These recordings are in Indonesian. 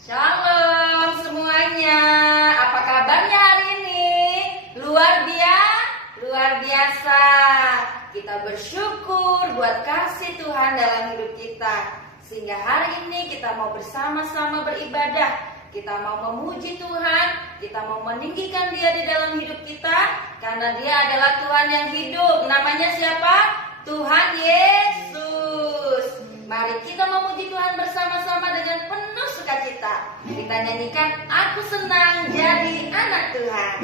Shalom semuanya, apa kabarnya hari ini? Luar biasa. Kita bersyukur buat kasih Tuhan dalam hidup kita. Sehingga hari ini kita mau bersama-sama beribadah. Kita mau memuji Tuhan, kita mau meninggikan Dia di dalam hidup kita. Karena Dia adalah Tuhan yang hidup. Namanya siapa? Tuhan Yesus. Mari kita memuji Tuhan bersama-sama dengan penuh sukacita. Kita nyanyikan Aku Senang Jadi Anak Tuhan.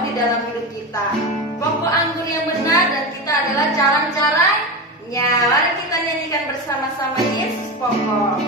Di dalam hidup kita, pokok anggur yang benar dan kita adalah carang-carangnya. Mari kita nyanyikan bersama-sama Yesus pokok.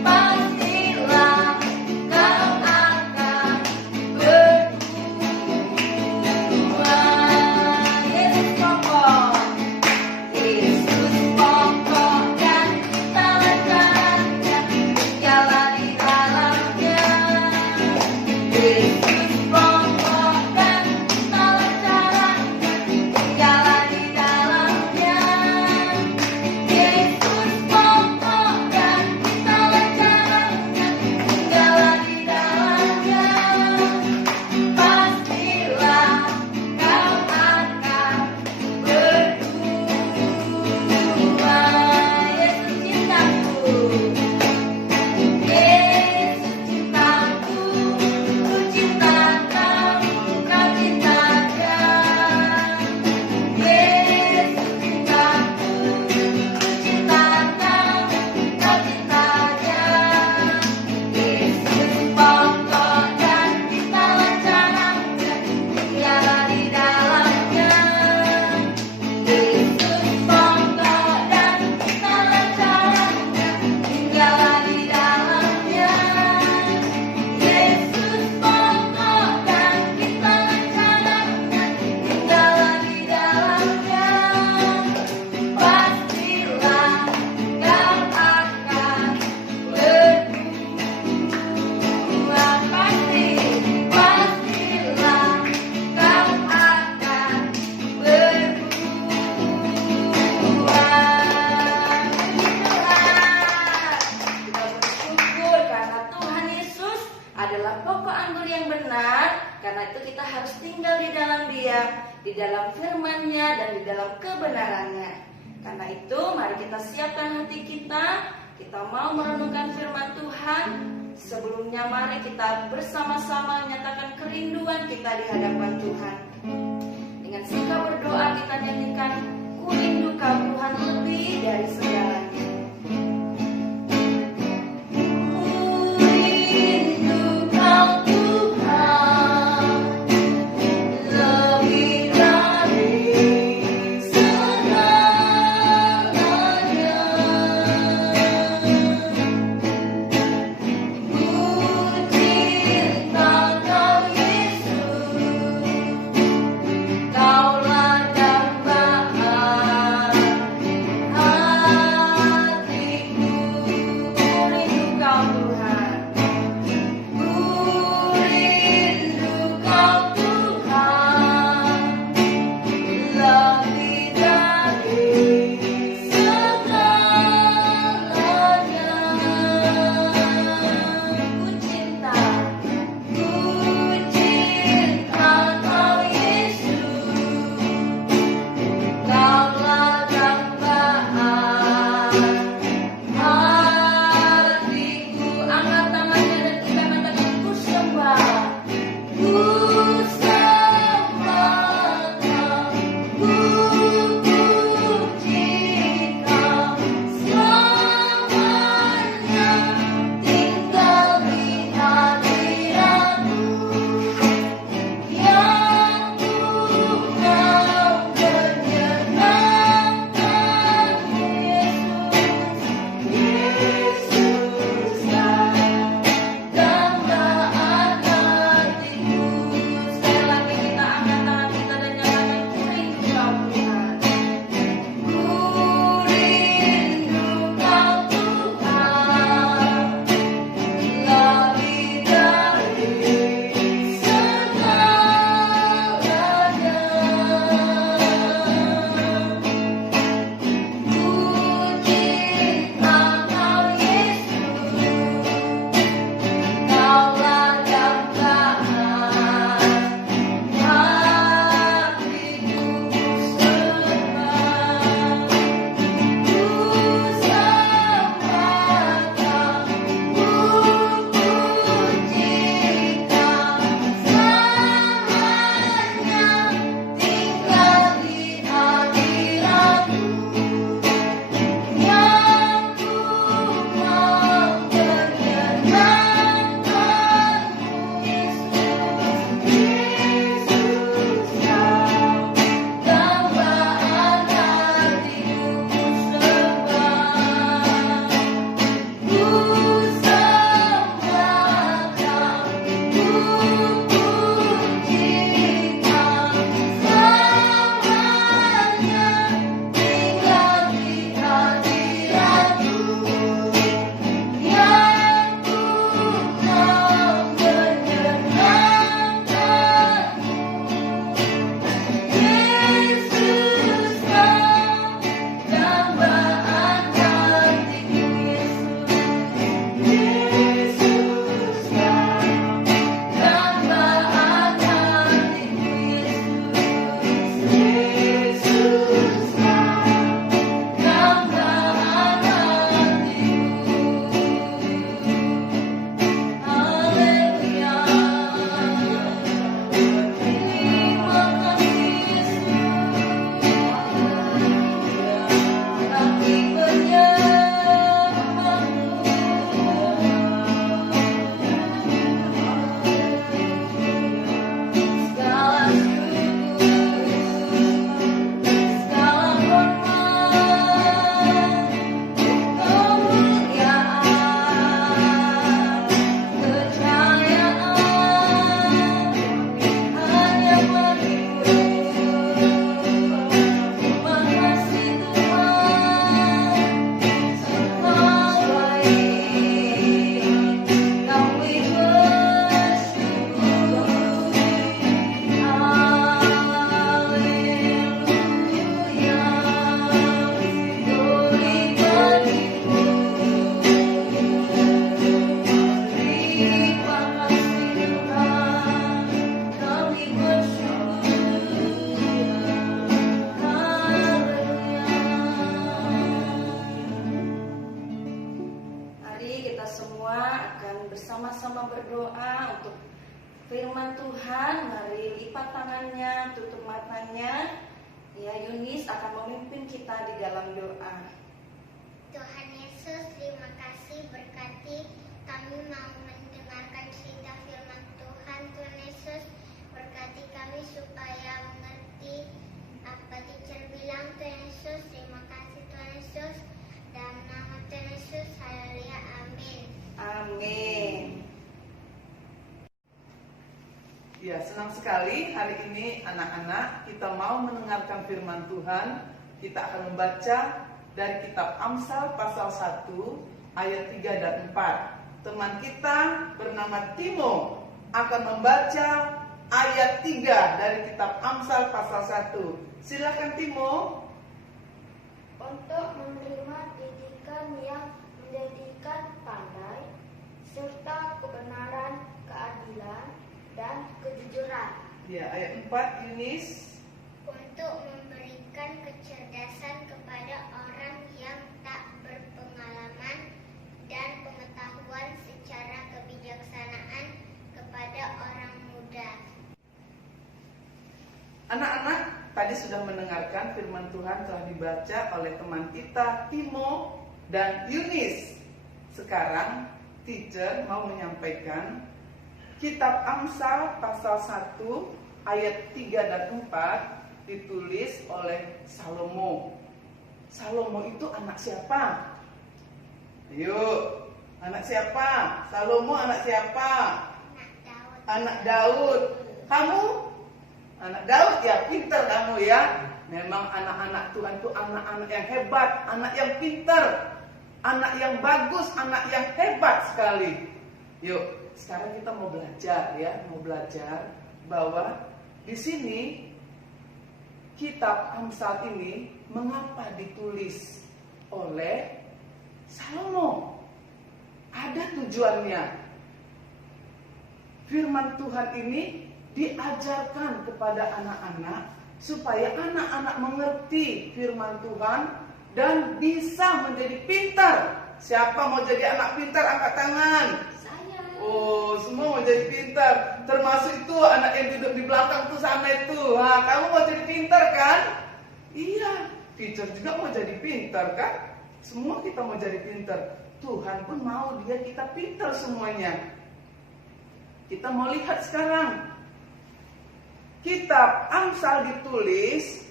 Pastilah kau itu kita harus tinggal di dalam Dia, di dalam firman-Nya dan di dalam kebenaran-Nya. Karena itu mari kita siapkan hati kita mau merenungkan firman Tuhan. Sebelumnya mari kita bersama-sama menyatakan kerinduan kita di hadapan Tuhan. Dengan sikap berdoa kita nyanyikan, ku rindu Kau Tuhan lebih dari segalanya. Kaulah dambaan semua akan bersama-sama berdoa untuk firman Tuhan. Mari lipat tangannya, tutup matanya. Ya, Yunis akan memimpin kita di dalam doa. Tuhan Yesus, terima kasih berkati kami mau mendengarkan cerita firman Tuhan. Tuhan Yesus, berkati kami supaya mengerti apa teacher bilang. Tuhan Yesus, terima kasih Tuhan Yesus. Dalam nama Tuhan Yesus, haleluya, amin. Amin. Ya, senang sekali hari ini anak-anak kita mau mendengarkan firman Tuhan. Kita akan membaca dari kitab Amsal pasal 1 ayat 3 dan 4. Teman kita bernama Timo akan membaca ayat 3 dari kitab Amsal pasal 1. Silakan Timo. Untuk menerima didikan yang menjadikan pandai, serta kebenaran, keadilan, dan kejujuran. Ya, ayat 4 Yunis. Untuk memberikan kecerdasan kepada orang yang tak berpengalaman dan pengetahuan secara kebijaksanaan kepada orang muda. Anak-anak tadi sudah mendengarkan firman Tuhan telah dibaca oleh teman kita Timo dan Yunis. Sekarang teacher mau menyampaikan kitab Amsal pasal 1 ayat 3 dan 4 ditulis oleh Salomo. Salomo itu anak siapa? Yuk, anak siapa? Salomo anak siapa? Anak Daud. Kamu? Anak Daud ya, pintar kamu ya. Memang anak-anak Tuhan itu anak-anak yang hebat, anak yang pintar, anak yang bagus, anak yang hebat sekali. Yuk, sekarang kita mau belajar ya, bahwa di sini kitab Amsal ini mengapa ditulis oleh Salomo? Ada tujuannya. Firman Tuhan ini diajarkan kepada anak-anak supaya anak-anak mengerti firman Tuhan dan bisa menjadi pintar. Siapa mau jadi anak pintar angkat tangan? Oh, semua mau jadi pintar. Termasuk itu anak yang duduk di belakang tuh sana itu. Nah, kamu mau jadi pintar kan? Iya, teacher juga mau jadi pintar kan? Semua kita mau jadi pintar. Tuhan pun mau dia kita pintar semuanya. Kita mau lihat sekarang. Kitab Amsal ditulis,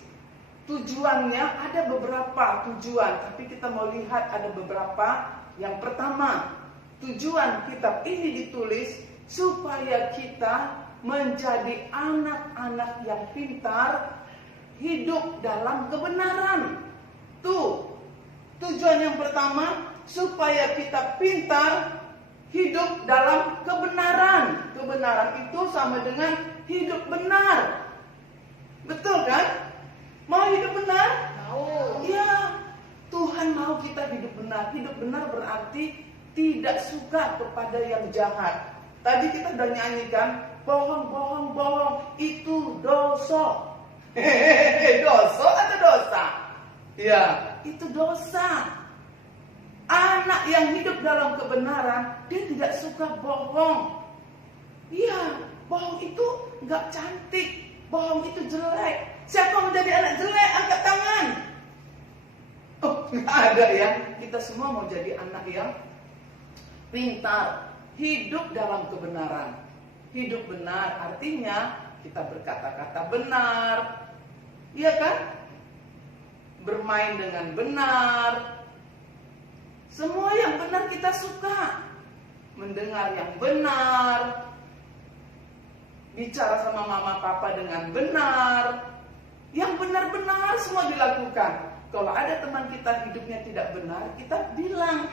tujuannya ada beberapa tujuan, tapi kita mau lihat ada beberapa. Yang pertama, tujuan kitab ini ditulis supaya kita menjadi anak-anak yang pintar, hidup dalam kebenaran. Tuh, tujuan yang pertama supaya kita pintar, hidup dalam kebenaran. Kebenaran itu sama dengan hidup benar. Betul kan? Mau hidup benar? Mau. Ya, Tuhan mau kita hidup benar. Hidup benar berarti tidak suka kepada yang jahat. Tadi kita udah nyanyikan, bohong itu dosa. Dosa atau dosa? Ya, itu dosa. Anak yang hidup dalam kebenaran, dia tidak suka bohong. Iya, bohong itu nggak cantik. Bohong itu jelek. Siapa mau jadi anak jelek? Angkat tangan. Oh, nggak ada ya. Kita semua mau jadi anak yang pintar, hidup dalam kebenaran. Hidup benar artinya kita berkata-kata benar. Iya kan? Bermain dengan benar. Semua yang benar kita suka. Mendengar yang benar. Bicara sama mama papa dengan benar. Yang benar-benar semua dilakukan. Kalau ada teman kita hidupnya tidak benar, kita bilang,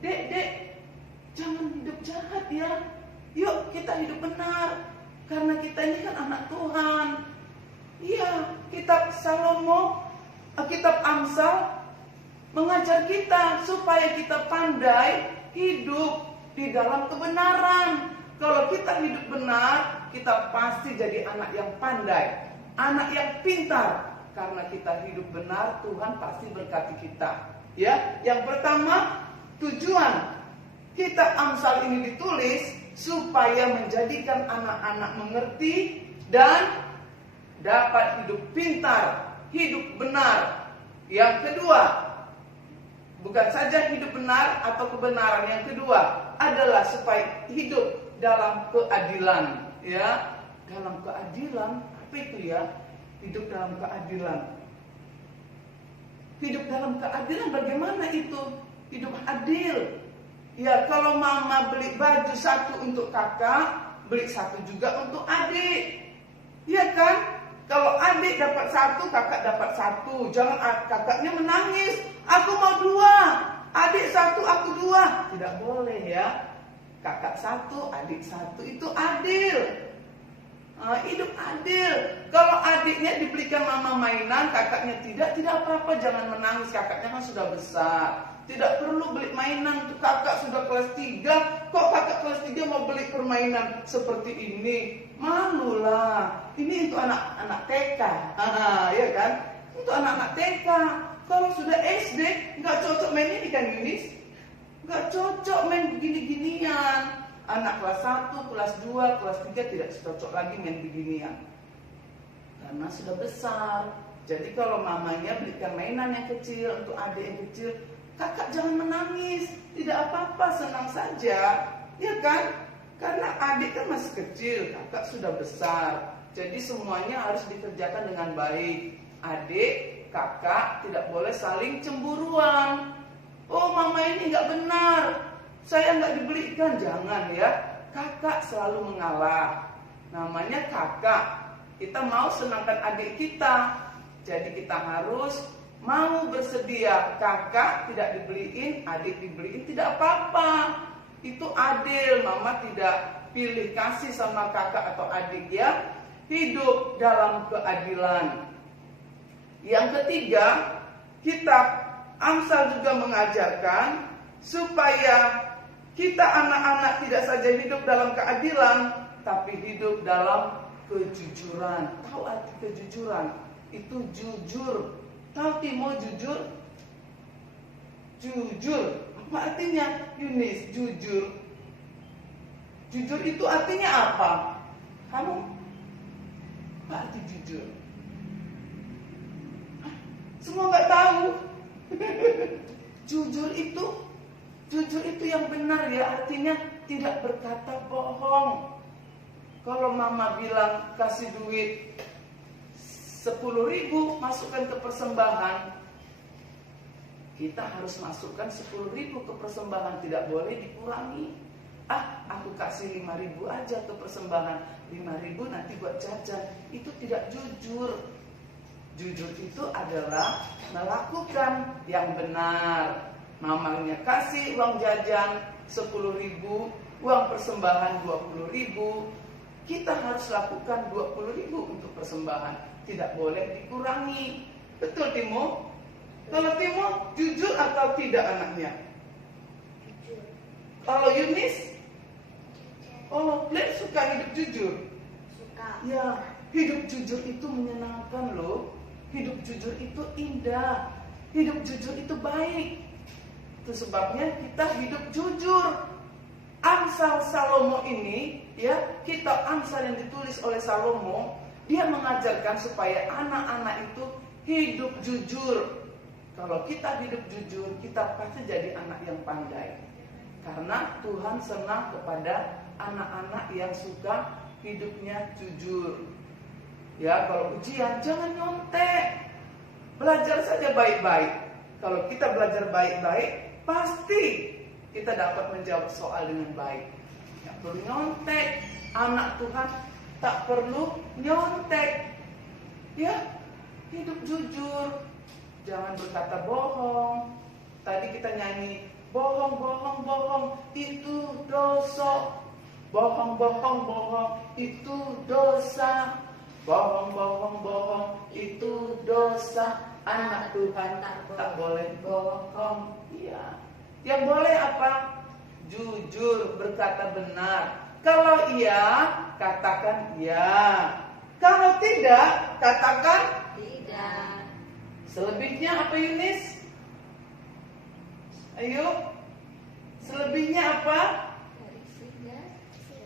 Dek, jangan hidup jahat ya. Yuk kita hidup benar. Karena kita ini kan anak Tuhan. Iya, kitab Salomo, kitab Amsal mengajar kita supaya kita pandai hidup di dalam kebenaran. Kalau kita hidup benar, kita pasti jadi anak yang pandai, anak yang pintar. Karena kita hidup benar, Tuhan pasti berkati kita. Ya, yang pertama, tujuan kitab Amsal ini ditulis supaya menjadikan anak-anak mengerti dan dapat hidup pintar, hidup benar. Yang kedua, bukan saja hidup benar atau kebenaran, yang kedua adalah supaya hidup dalam keadilan, ya. Dalam keadilan, apa itu ya? Hidup dalam keadilan. Hidup dalam keadilan bagaimana itu? Hidup adil. Ya, kalau mama beli baju satu untuk kakak, beli satu juga untuk adik. Iya kan? Kalau adik dapat satu, kakak dapat satu. Jangan kakaknya menangis. Aku mau dua. Adik satu, aku dua. Tidak boleh ya. Kakak satu, adik satu. Itu adil. Hidup adil. Kalau adiknya dibelikan mama mainan, kakaknya tidak apa-apa. Jangan menangis. Kakaknya kan sudah besar. Tidak perlu beli mainan untuk kakak sudah kelas 3. Kok kakak kelas 3 mau beli permainan seperti ini? Malulah. Ini untuk anak-anak TK. Ya kan? Untuk anak-anak TK. Kalau sudah SD, nggak cocok main ini kan Yunis? Nggak cocok main begini-ginian. Anak kelas 1, kelas 2, kelas 3 tidak cocok lagi main beginian. Karena sudah besar. Jadi kalau mamanya belikan mainan yang kecil untuk adik yang kecil, kakak jangan menangis, tidak apa-apa, senang saja, ya kan? Karena adik kan masih kecil, kakak sudah besar. Jadi semuanya harus dikerjakan dengan baik. Adik, kakak tidak boleh saling cemburuan. Oh, mama ini nggak benar, saya nggak dibelikan, jangan ya. Kakak selalu mengalah. Namanya kakak. Kita mau senangkan adik kita, jadi kita harus mau bersedia. Kakak tidak dibeliin, adik dibeliin, tidak apa-apa. Itu adil. Mama tidak pilih kasih sama kakak atau adik ya. Hidup dalam keadilan. Yang ketiga, kitab Amsal juga mengajarkan supaya kita anak-anak tidak saja hidup dalam keadilan, tapi hidup dalam kejujuran. Tahu arti kejujuran? Itu jujur. Tahu Timo jujur? Jujur. Apa artinya Yunis? Jujur. Jujur itu artinya apa? Kamu? Apa arti jujur? Hah? Semua nggak tahu. Jujur itu yang benar ya. Artinya tidak berkata bohong. Kalau mama bilang kasih duit 10.000 masukkan ke persembahan, kita harus masukkan 10.000 ke persembahan, tidak boleh dikurangi. Aku kasih 5.000 aja ke persembahan, 5.000 nanti buat jajan. Itu tidak jujur. Jujur itu adalah melakukan yang benar. Mamanya kasih uang jajan 10.000, uang persembahan 20.000, kita harus lakukan 20.000 untuk persembahan. Tidak boleh dikurangi. Betul Timo? Kalau Timo jujur atau tidak anaknya? Jujur. Kalau Yunis? Oh, Glenn suka hidup jujur? Suka. Ya, hidup jujur itu menyenangkan loh. Hidup jujur itu indah. Hidup jujur itu baik. Itu sebabnya kita hidup jujur. Amsal Salomo ini, ya, kitab Amsal yang ditulis oleh Salomo, dia mengajarkan supaya anak-anak itu hidup jujur. Kalau kita hidup jujur, kita pasti jadi anak yang pandai. Karena Tuhan senang kepada anak-anak yang suka hidupnya jujur. Ya, kalau ujian jangan nyontek. Belajar saja baik-baik. Kalau kita belajar baik-baik, pasti kita dapat menjawab soal dengan baik. Tidak perlu nyontek. Anak Tuhan tak perlu nyontek. Ya, hidup jujur. Jangan berkata bohong. Tadi kita nyanyi, bohong, bohong, bohong, itu dosa. Bohong, bohong, bohong, itu dosa. Bohong, bohong, bohong, itu dosa. Anak Tuhan tak boleh bohong. Iya. Yang boleh apa? Jujur, berkata benar. Kalau iya, katakan iya. Kalau tidak, katakan Tidak. selebihnya apa Yunis? Ayo. Selebihnya apa?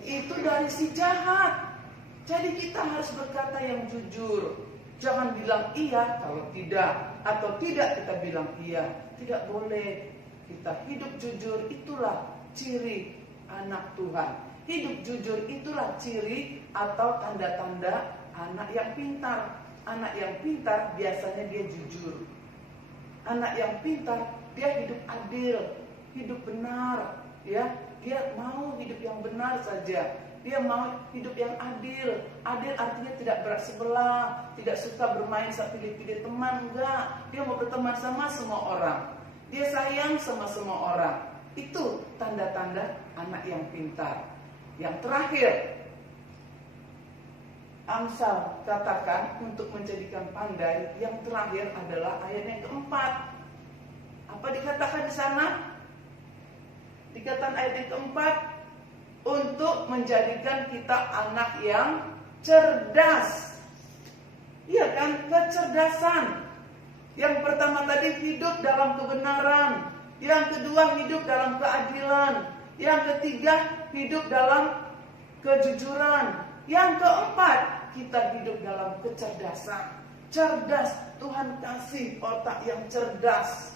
Itu dari si jahat. Jadi kita harus berkata yang jujur. Jangan bilang iya kalau tidak, atau tidak kita bilang iya. Tidak boleh. Kita hidup jujur, itulah ciri anak Tuhan. Hidup jujur itulah ciri atau tanda-tanda anak yang pintar. Anak yang pintar biasanya dia jujur. Anak yang pintar dia hidup adil, hidup benar, ya. Dia mau hidup yang benar saja. Dia mau hidup yang adil. Adil artinya tidak berat sebelah, tidak suka bermain pilih-pilih teman, enggak. Dia mau berteman sama semua orang. Dia sayang sama semua orang. Itu tanda-tanda anak yang pintar. Yang terakhir, Amsal katakan untuk menjadikan pandai. Yang terakhir adalah ayat yang keempat. Apa dikatakan di sana? Dikatakan ayat yang keempat, untuk menjadikan kita anak yang cerdas. Iya kan? Kecerdasan. Yang pertama tadi hidup dalam kebenaran. Yang kedua hidup dalam keadilan. Yang ketiga hidup dalam kejujuran. Yang keempat kita hidup dalam kecerdasan. Cerdas. Tuhan kasih otak yang cerdas.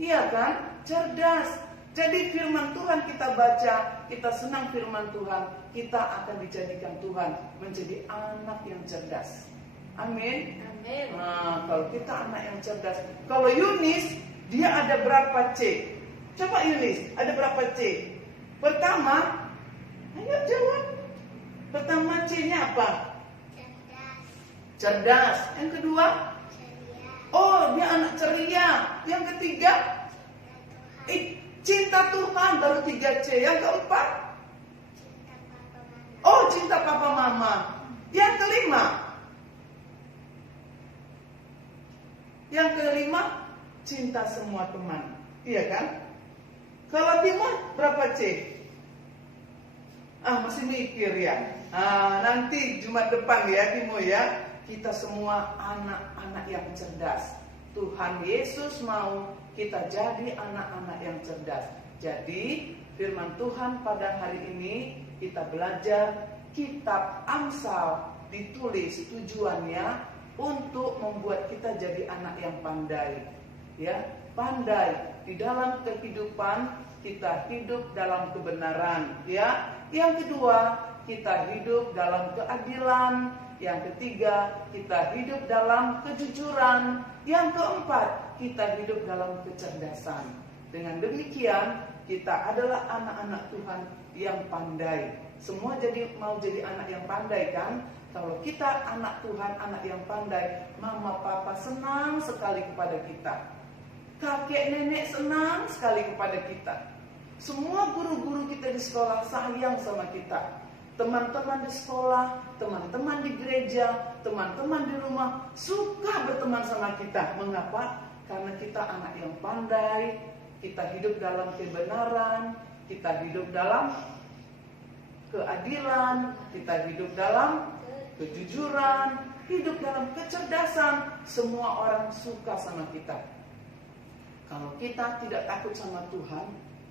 Iya kan? Cerdas. Jadi firman Tuhan kita baca, kita senang firman Tuhan, kita akan dijadikan Tuhan menjadi anak yang cerdas. Amin. Amin. Nah, kalau kita anak yang cerdas. Kalau Yunis, dia ada berapa C? Coba Yunis, ada berapa C? Pertama, ayo jawab. Pertama C-nya apa? Cerdas. Cerdas. Yang kedua? Ceria. Oh, dia anak ceria. Yang ketiga? Cinta Tuhan, baru 3C. Yang keempat? Cinta papa mama. Oh, cinta papa mama. Yang kelima? Yang kelima, cinta semua teman. Iya kan? Kalau Timo berapa C? Masih mikir ya. Nanti Jumat depan ya Timo ya. Kita semua anak-anak yang cerdas. Tuhan Yesus mau kita jadi anak-anak yang cerdas. Jadi firman Tuhan pada hari ini kita belajar kitab Amsal ditulis tujuannya untuk membuat kita jadi anak yang pandai. Ya, pandai di dalam kehidupan, kita hidup dalam kebenaran, ya. Yang kedua, kita hidup dalam keadilan. Yang ketiga, kita hidup dalam kejujuran. Yang keempat, kita hidup dalam kecerdasan. Dengan demikian, kita adalah anak-anak Tuhan yang pandai. Semua mau jadi anak yang pandai kan? Kalau kita anak Tuhan, anak yang pandai, mama papa senang sekali kepada kita. Kakek nenek senang sekali kepada kita. Semua guru-guru kita di sekolah sayang sama kita. Teman-teman di sekolah, teman-teman di gereja, teman-teman di rumah suka berteman sama kita. Mengapa? Karena kita anak yang pandai, kita hidup dalam kebenaran, kita hidup dalam keadilan, kita hidup dalam kejujuran, hidup dalam kecerdasan. Semua orang suka sama kita. Kalau kita tidak takut sama Tuhan,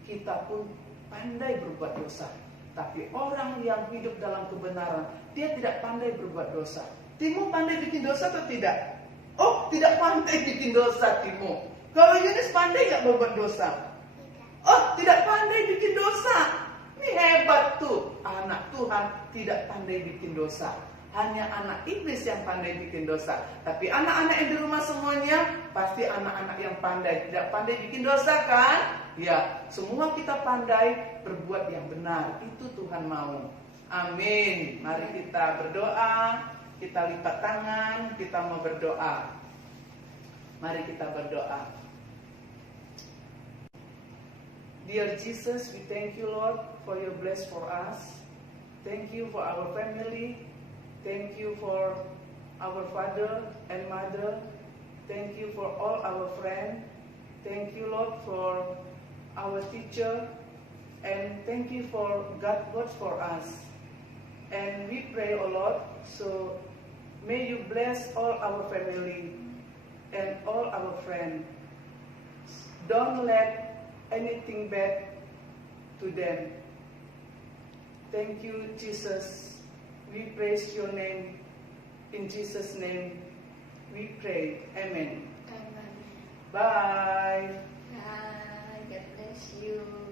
kita pun pandai berbuat dosa. Tapi orang yang hidup dalam kebenaran, dia tidak pandai berbuat dosa. Timo pandai bikin dosa atau tidak? Oh, tidak pandai bikin dosa Timo. Kalau Yunis pandai gak berbuat dosa? Oh, tidak pandai bikin dosa. Ini hebat tuh. Anak Tuhan tidak pandai bikin dosa. Hanya anak iblis yang pandai bikin dosa. Tapi anak-anak yang di rumah semuanya pasti anak-anak yang pandai. Tidak pandai bikin dosa kan? Ya, semua kita pandai berbuat yang benar. Itu Tuhan mau. Amin. Mari kita berdoa. Kita lipat tangan. Kita mau berdoa. Mari kita berdoa. Dear Jesus, we thank you Lord for your bless for us. Thank you for our family. Thank you for our father and mother. Thank you for all our friends. Thank you Lord for our teacher. And thank you for God word for us. And we pray, O Lord, so may you bless all our family and all our friends. Don't let anything bad to them. Thank you, Jesus. We praise your name. In Jesus' name we pray. Amen. Amen. Bye. Bye. God bless you.